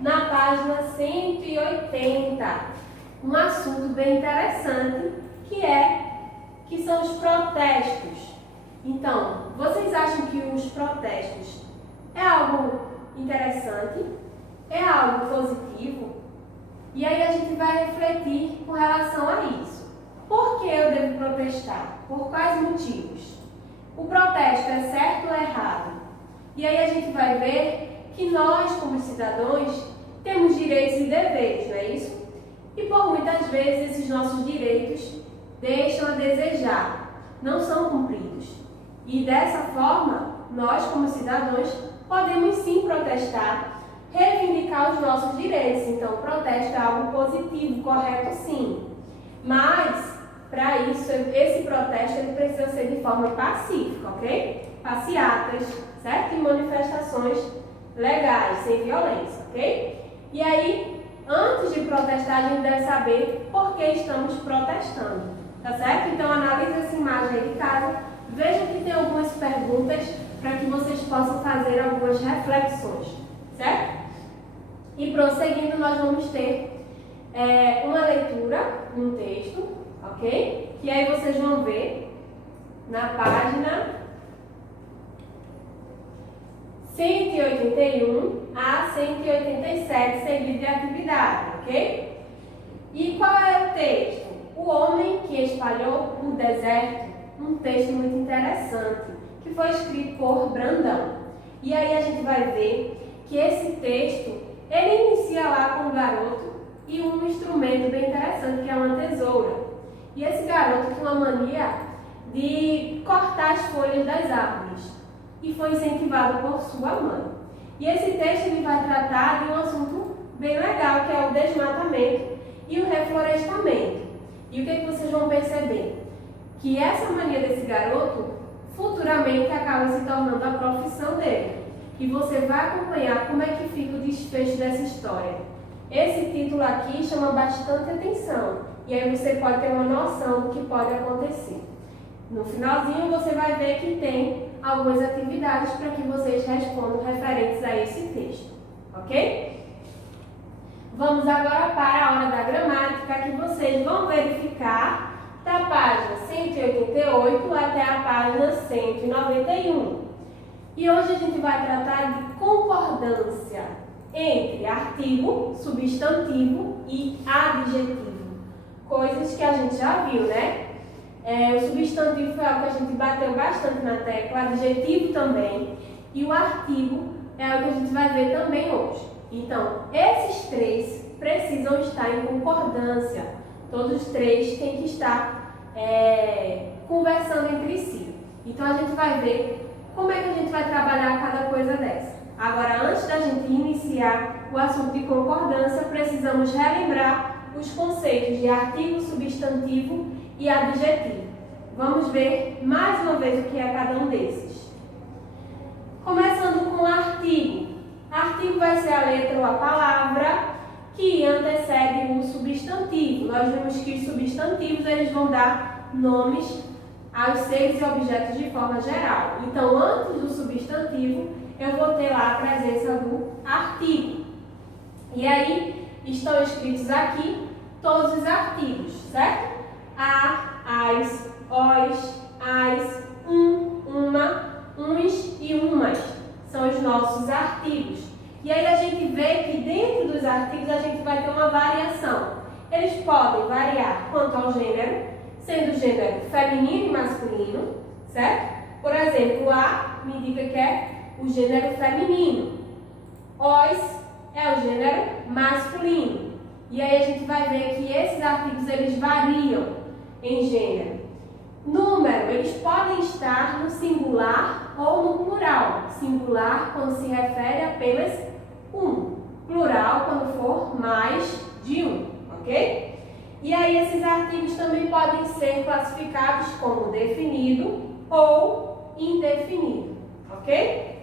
na página 180, um assunto bem interessante que são os protestos. Então, vocês acham que os protestos é algo interessante? É algo positivo? E aí a gente vai refletir com relação a isso. Por que eu devo protestar? Por quais motivos? O protesto é certo ou errado? E aí a gente vai ver que nós, como cidadãos, temos direitos e deveres, não é isso? E por muitas vezes esses nossos direitos deixam a desejar, não são cumpridos. E dessa forma, nós, como cidadãos, podemos sim protestar, reivindicar os nossos direitos. Então, o protesto é algo positivo, correto sim. Mas, para isso, esse protesto ele precisa ser de forma pacífica, ok? Passeatas, certo? E manifestações legais, sem violência, ok? E aí, antes de protestar, a gente deve saber por que estamos protestando, tá certo? Então, analise essa imagem aí de casa, veja que tem algumas perguntas para que vocês possam fazer algumas reflexões, certo? E prosseguindo, nós vamos ter uma leitura, um texto, ok? E aí vocês vão ver na página 181 a 187, seguido de atividade, ok? E qual é o texto? O homem que espalhou o deserto, um texto muito interessante, que foi escrito por Brandão. E aí a gente vai ver que esse texto, ele inicia lá com um garoto e um instrumento bem interessante, que é uma tesoura. E esse garoto tinha uma mania de cortar as folhas das árvores e foi incentivado por sua mãe. E esse texto ele vai tratar de um assunto bem legal, que é o desmatamento e o reflorestamento. E o que vocês vão perceber? Que essa mania desse garoto futuramente acaba se tornando a profissão dele. E você vai acompanhar como é que fica o desfecho dessa história. Esse título aqui chama bastante atenção. E aí você pode ter uma noção do que pode acontecer. No finalzinho você vai ver que tem algumas atividades para que vocês respondam referentes a esse texto. Ok? Vamos agora para a hora da gramática, que vocês vão verificar da página 188 até a página 191. E hoje a gente vai tratar de concordância entre artigo, substantivo e adjetivo. Coisas que a gente já viu, né? O substantivo foi algo que a gente bateu bastante na tecla, o adjetivo também, e o artigo é algo que a gente vai ver também hoje. Então, esses três precisam estar em concordância. Todos os três têm que estar conversando entre si. Então, a gente vai ver como é que a gente vai trabalhar cada coisa dessa. Agora, antes da gente iniciar o assunto de concordância, precisamos relembrar os conceitos de artigo, substantivo e adjetivo. Vamos ver mais uma vez o que é cada um desses. Começando com artigo. Artigo vai ser a letra ou a palavra que antecede o substantivo. Nós vemos que os substantivos eles vão dar nomes aos seres e objetos de forma geral. Então, antes do substantivo, eu vou ter lá a presença do artigo. E aí, estão escritos aqui todos os artigos, certo? A, as, os, as, uma, uns e umas. São os nossos artigos. E aí a gente vê que dentro dos artigos a gente vai ter uma variação. Eles podem variar quanto ao gênero, sendo o gênero feminino e masculino, certo? Por exemplo, a me indica que é o gênero feminino. Os é o gênero masculino. E aí a gente vai ver que esses artigos eles variam em gênero. Número, eles podem estar no singular ou no plural. Singular quando se refere a apenas um. Plural quando for mais de um, ok? E aí esses artigos também podem ser classificados como definido ou indefinido, ok?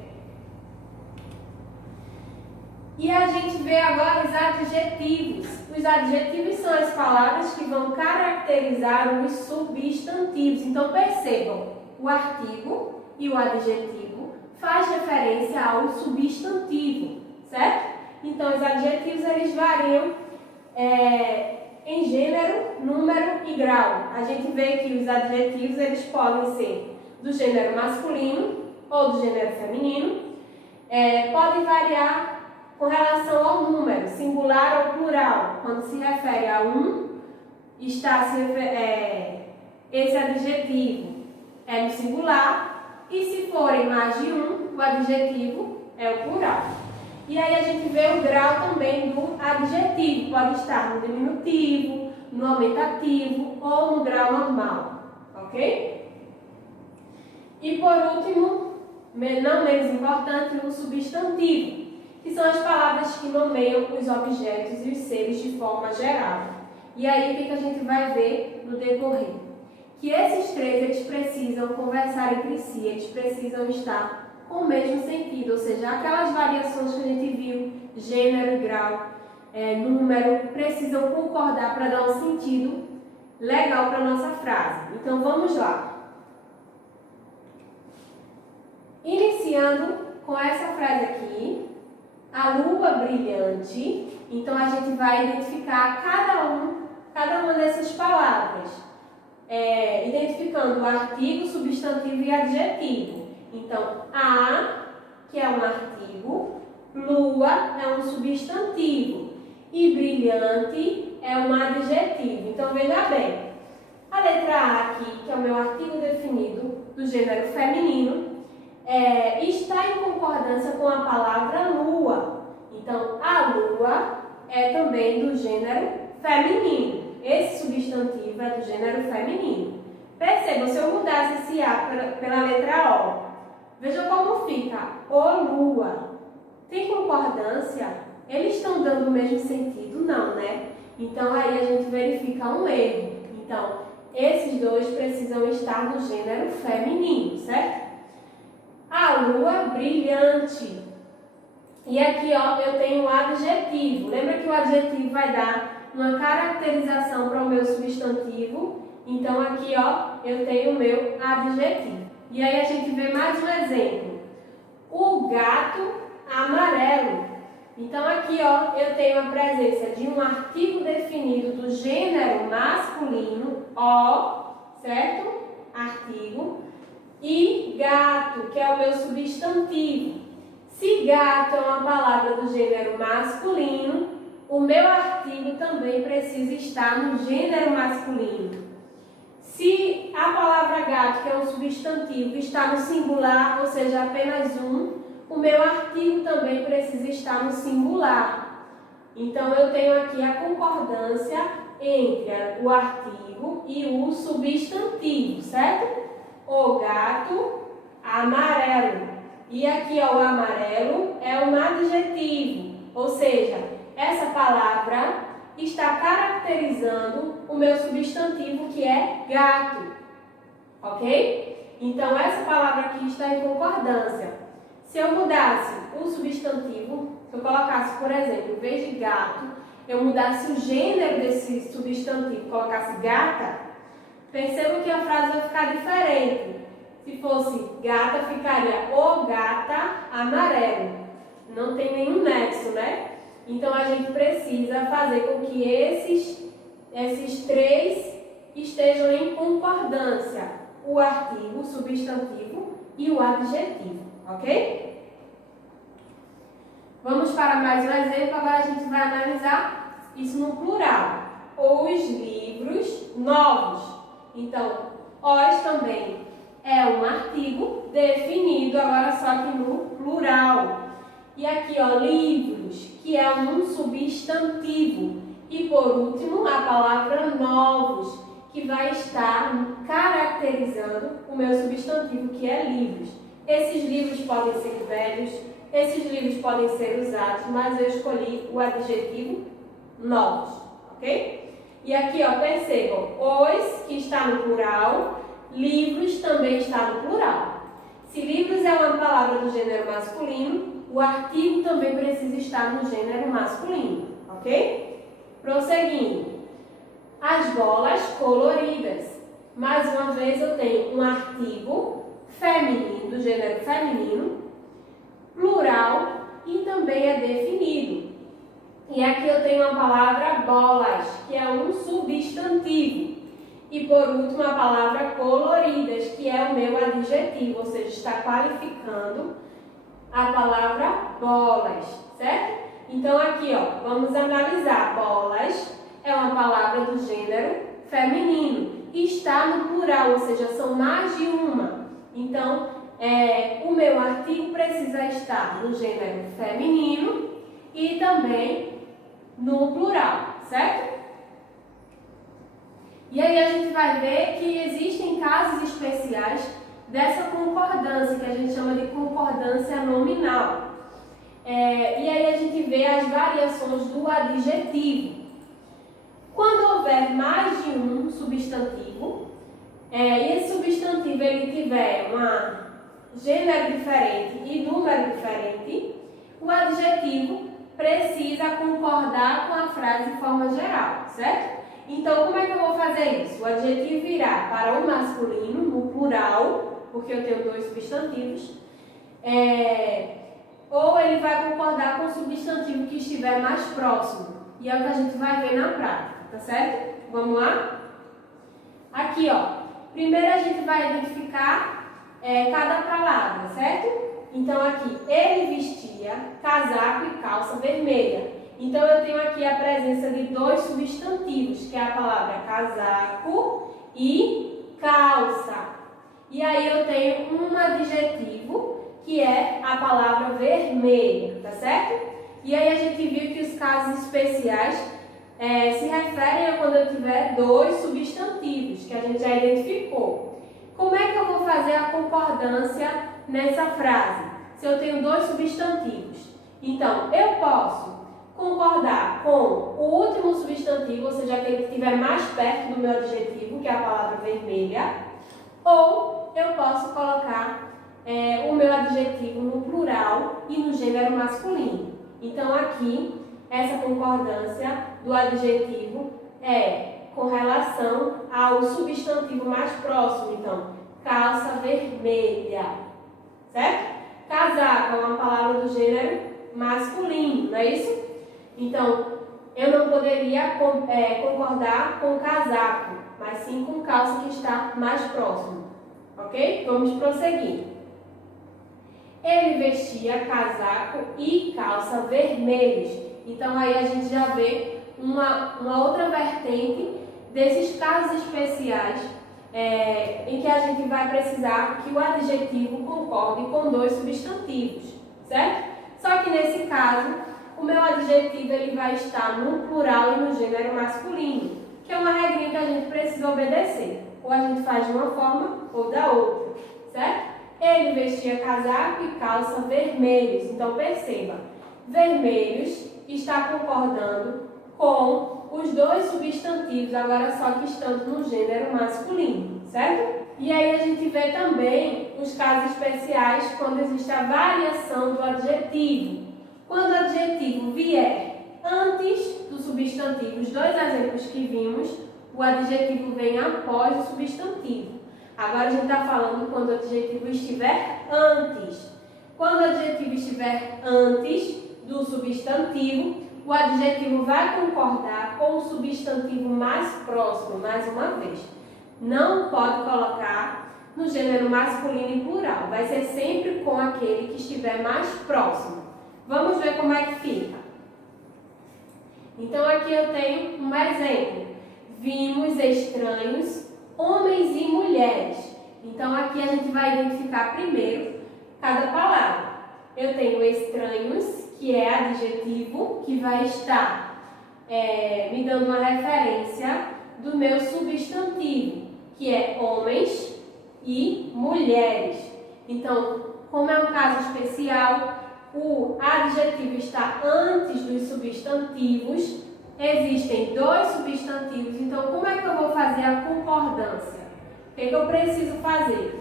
E a gente vê agora os adjetivos. Os adjetivos são as palavras que vão caracterizar os substantivos. Então percebam, o artigo e o adjetivo faz referência ao substantivo, certo? Então, os adjetivos eles variam em gênero, número e grau. A gente vê que os adjetivos eles podem ser do gênero masculino ou do gênero feminino. Podem variar com relação ao número, singular ou plural. Quando se refere a um, esse adjetivo é no singular, e se forem mais de um, o adjetivo é o plural. E aí a gente vê o grau também do adjetivo, pode estar no diminutivo, no aumentativo ou no grau normal, ok? E por último, não menos importante, o substantivo, que são as palavras que nomeiam os objetos e os seres de forma geral. E aí o que a gente vai ver no decorrer? Que esses três eles precisam conversar entre si, eles precisam estar com o mesmo sentido, ou seja, aquelas variações que a gente viu, gênero, grau, número, precisam concordar para dar um sentido legal para a nossa frase. Então vamos lá. Iniciando com essa frase aqui, a lua brilhante. Então a gente vai identificar cada uma dessas palavras, identificando o artigo, substantivo e adjetivo. Então, a, que é um artigo, lua é um substantivo e brilhante é um adjetivo. Então, veja bem, a letra A aqui, que é o meu artigo definido do gênero feminino, está em concordância com a palavra lua. Então, a lua é também do gênero feminino. Esse substantivo é do gênero feminino. Percebam, se eu mudasse esse A pela letra O, veja como fica, o lua. Tem concordância? Eles estão dando o mesmo sentido? Não, né? Então, aí a gente verifica um erro. Então, esses dois precisam estar no gênero feminino, certo? A lua brilhante. E aqui, ó, eu tenho o adjetivo. Lembra que o adjetivo vai dar uma caracterização para o meu substantivo? Então, aqui, ó, eu tenho o meu adjetivo. E aí a gente vê mais um exemplo. O gato amarelo. Então, aqui, ó, eu tenho a presença de um artigo definido do gênero masculino, o, certo? Artigo. E gato, que é o meu substantivo. Se gato é uma palavra do gênero masculino, o meu artigo também precisa estar no gênero masculino. Se a palavra gato, que é um substantivo, está no singular, ou seja, apenas um, o meu artigo também precisa estar no singular. Então, eu tenho aqui a concordância entre o artigo e o substantivo, certo? O gato amarelo. E aqui, ó, o amarelo é um adjetivo, ou seja, essa palavra está caracterizando o meu substantivo, que é gato, ok? Então, essa palavra aqui está em concordância. Se eu mudasse o substantivo, se eu colocasse, por exemplo, em vez de gato, eu mudasse o gênero desse substantivo, colocasse gata, perceba que a frase vai ficar diferente. Se fosse gata, ficaria o gata amarelo. Não tem nenhum nexo, né? Então, a gente precisa fazer com que esses três estejam em concordância. O artigo, o substantivo e o adjetivo, ok? Vamos para mais um exemplo. Agora a gente vai analisar isso no plural. Os livros novos. Então, os também é um artigo definido, agora só que no plural. E aqui, ó, livros, que é um substantivo. E por último, a palavra novos, que vai estar caracterizando o meu substantivo, que é livros. Esses livros podem ser velhos, esses livros podem ser usados, mas eu escolhi o adjetivo novos, ok? E aqui, ó, percebam, os, que está no plural, livros também está no plural. Se livros é uma palavra do gênero masculino, o artigo também precisa estar no gênero masculino, ok? Prosseguindo. As bolas coloridas. Mais uma vez eu tenho um artigo feminino, do gênero feminino, plural e também é definido. E aqui eu tenho a palavra bolas, que é um substantivo. E por último a palavra coloridas, que é o meu adjetivo, ou seja, está qualificando a palavra bolas, certo? Então aqui, ó, vamos analisar. Bolas é uma palavra do gênero feminino e está no plural, ou seja, são mais de uma. Então, o meu artigo precisa estar no gênero feminino e também no plural, certo? E aí a gente vai ver que existem casos especiais dessa concordância, que a gente chama de concordância nominal. E aí a gente vê as variações do adjetivo. Quando houver mais de um substantivo, e esse substantivo ele tiver um gênero diferente e número diferente, o adjetivo precisa concordar com a frase de forma geral, certo? Então, como é que eu vou fazer isso? O adjetivo virá para o masculino, no plural, porque eu tenho dois substantivos, ou ele vai concordar com o substantivo que estiver mais próximo. E é o que a gente vai ver na prática, tá certo? Vamos lá? Aqui, ó. Primeiro a gente vai identificar cada palavra, certo? Então, aqui, ele vestia casaco e calça vermelha. Então, eu tenho aqui a presença de dois substantivos, que é a palavra casaco e calça. E aí, eu tenho um adjetivo, que é a palavra vermelha, tá certo? E aí, a gente viu que os casos especiais se referem a quando eu tiver dois substantivos, que a gente já identificou. Como é que eu vou fazer a concordância nessa frase? Se eu tenho dois substantivos. Então, eu posso concordar com o último substantivo, ou seja, aquele que estiver mais perto do meu adjetivo, que é a palavra vermelha, ou eu posso colocar o meu adjetivo no plural e no gênero masculino. Então, aqui, essa concordância do adjetivo é com relação ao substantivo mais próximo. Então, calça vermelha, certo? Casaco é uma palavra do gênero masculino, não é isso? Então, eu não poderia concordar com casaco, mas sim com calça que está mais próximo, ok? Vamos prosseguir. Ele vestia casaco e calça vermelhos. Então, aí a gente já vê uma outra vertente desses casos especiais em que a gente vai precisar que o adjetivo concorde com dois substantivos, certo? Só que nesse caso, o meu adjetivo ele vai estar no plural e no gênero masculino, que é uma regrinha que a gente precisa obedecer. Ou a gente faz de uma forma ou da outra, certo? Ele vestia casaco e calça vermelhos. Então, perceba, vermelhos está concordando com os dois substantivos, agora só que estando no gênero masculino, certo? E aí a gente vê também os casos especiais quando existe a variação do adjetivo. Quando o adjetivo vier antes do substantivo, os dois exemplos que vimos, o adjetivo vem após o substantivo. Agora a gente está falando quando o adjetivo estiver antes. Quando o adjetivo estiver antes do substantivo, o adjetivo vai concordar com o substantivo mais próximo, mais uma vez. Não pode colocar no gênero masculino e plural. Vai ser sempre com aquele que estiver mais próximo. Vamos ver como é que fica. Então, aqui eu tenho um exemplo. Vimos estranhos, homens e mulheres. Então, aqui a gente vai identificar primeiro cada palavra. Eu tenho estranhos, que é adjetivo, que vai estar me dando uma referência do meu substantivo, que é homens e mulheres. Então, como é um caso especial, o adjetivo está antes dos substantivos, existem dois substantivos, então como é que eu vou fazer a concordância? O que eu preciso fazer?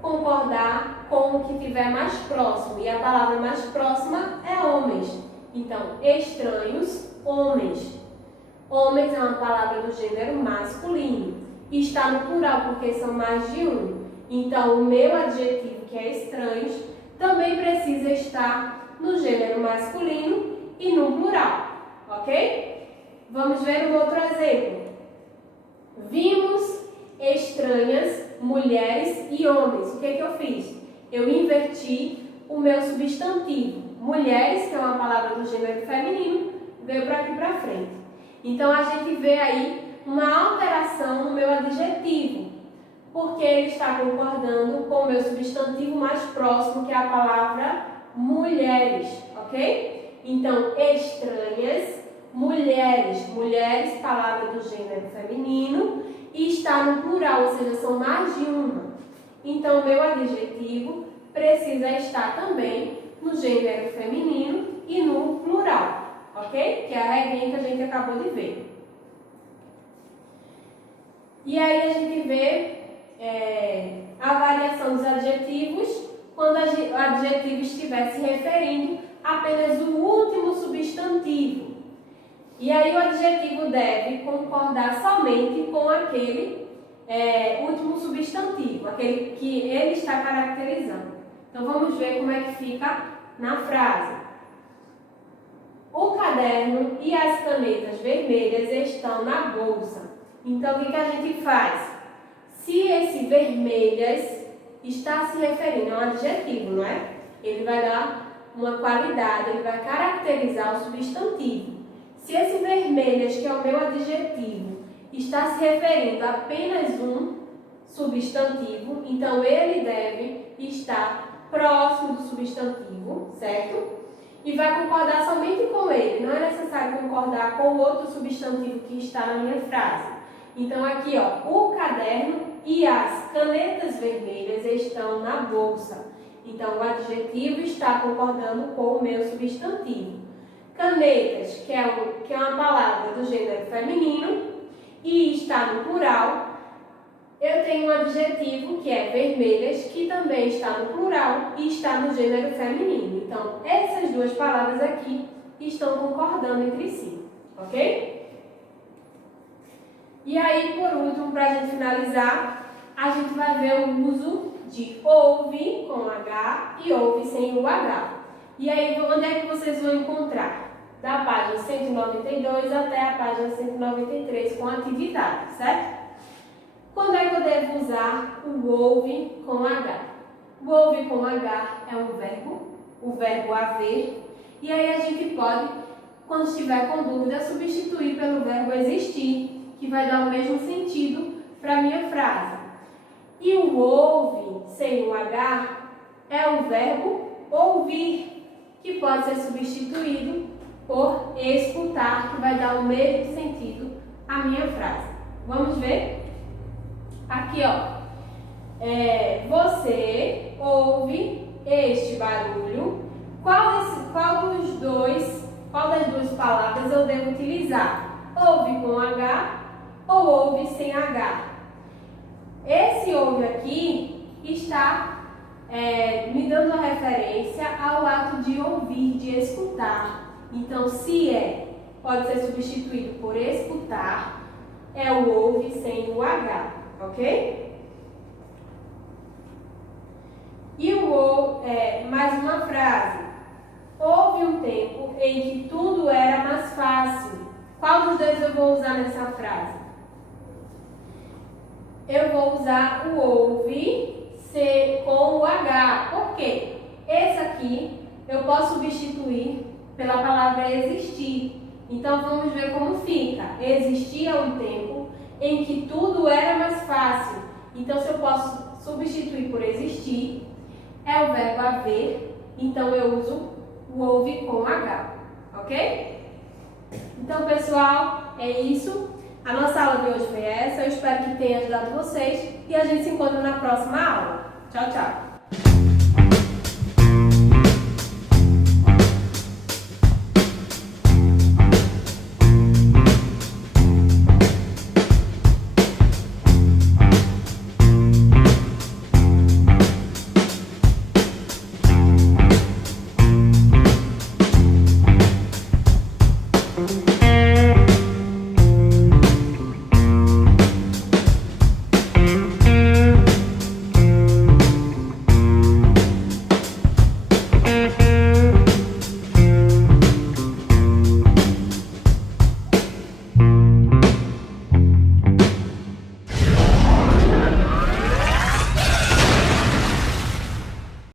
Concordar com o que estiver mais próximo, e a palavra mais próxima é homens. Então, estranhos, homens. Homens é uma palavra do gênero masculino, e está no plural porque são mais de um. Então, o meu adjetivo, que é estranhos, também precisa estar no gênero masculino e no plural, ok? Vamos ver um outro exemplo. Vimos estranhas mulheres e homens. O que eu fiz? Eu inverti o meu substantivo. Mulheres, que é uma palavra do gênero feminino, veio para aqui para frente. Então, a gente vê aí uma alteração no meu adjetivo, porque ele está concordando com o meu substantivo mais próximo, que é a palavra mulheres, ok? Então, estranhas, mulheres, mulheres, palavra do gênero feminino, e está no plural, ou seja, são mais de uma. Então, o meu adjetivo precisa estar também no gênero feminino e no plural, ok? Que é a regrinha que a gente acabou de ver. E aí a gente vê a variação dos adjetivos quando o adjetivo estiver se referindo apenas ao último substantivo. E aí o adjetivo deve concordar somente com aquele último substantivo, aquele que ele está caracterizando. Então vamos ver como é que fica na frase. O caderno e as canetas vermelhas estão na bolsa. Então o que a gente faz? Se esse vermelhas está se referindo a um adjetivo, não é? Ele vai dar uma qualidade, ele vai caracterizar o substantivo. Se esse vermelhas, que é o meu adjetivo, está se referindo a apenas um substantivo, então ele deve estar próximo do substantivo, certo? E vai concordar somente com ele, não é necessário concordar com o outro substantivo que está na minha frase. Então aqui, ó, o caderno e as canetas vermelhas estão na bolsa. Então o adjetivo está concordando com o meu substantivo. Canetas, que é uma palavra do gênero feminino e está no plural. Eu tenho um adjetivo que é vermelhas, que também está no plural e está no gênero feminino. Então, essas duas palavras aqui estão concordando entre si, ok? E aí, por último, para a gente finalizar, a gente vai ver o uso de ouve com H e ouve sem o H. E aí, onde é que vocês vão encontrar? Da página 192 até a página 193 com atividade, certo? Quando é que eu devo usar o ouve com H? O ouve com H é o verbo haver, e aí a gente pode, quando estiver com dúvida, substituir pelo verbo existir, que vai dar o mesmo sentido para a minha frase. E o ouve sem o H é o verbo ouvir, que pode ser substituído por escutar, que vai dar o mesmo sentido à minha frase. Vamos ver? Aqui, ó. Você ouve este barulho. Qual das duas palavras eu devo utilizar? Ouve com H ou ouve sem H? Esse ouve aqui está me dando a referência ao ato de ouvir, de escutar. Então, se pode ser substituído por escutar, é o ouve sem o H, ok? E mais uma frase. Houve um tempo em que tudo era mais fácil. Qual dos dois eu vou usar nessa frase? Eu vou usar o ouve com o H. Por quê? Esse aqui eu posso substituir pela palavra existir. Então, vamos ver como fica. Existia um tempo em que tudo era mais fácil. Então, se eu posso substituir por existir, é o verbo haver. Então, eu uso o ouve com H. Ok? Então, pessoal, é isso. A nossa aula de hoje foi essa. Eu espero que tenha ajudado vocês. E a gente se encontra na próxima aula. Tchau, tchau.